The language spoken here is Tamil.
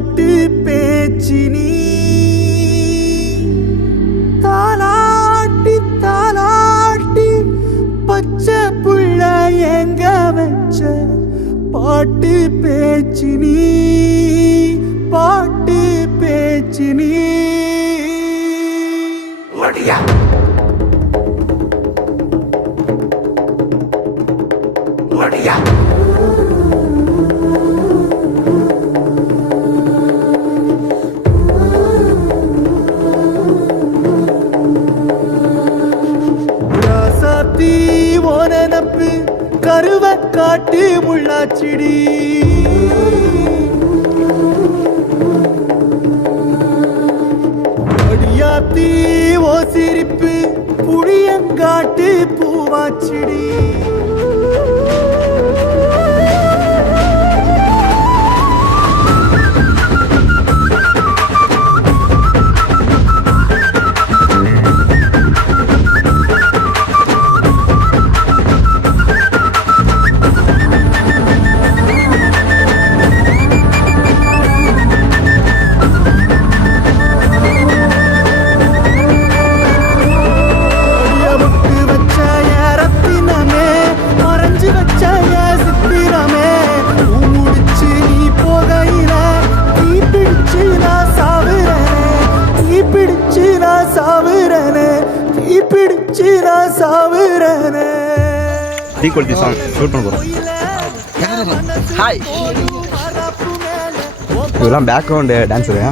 பாட்டு பேச்சு நீ தாலாட்டி தாலாட்டி பச்சை புள்ள எங்க வச்ச பாட்டு பேச்சு நீ பாட்டு பேச்சு நீ வடியா வடியா ராசாத்தி ஓனப்பு கருவ காட்டு முள்ளாச்சிடி அடியாத்தி ஓ சிரிப்பு புளியங்காட்டு பூவாச்சிடி ஈக்குவலிட்டி சாங் ஷூட் பண்ண போகிறோம். ஹாய், இதெல்லாம் பேக்ரவுண்டு டான்ஸரு.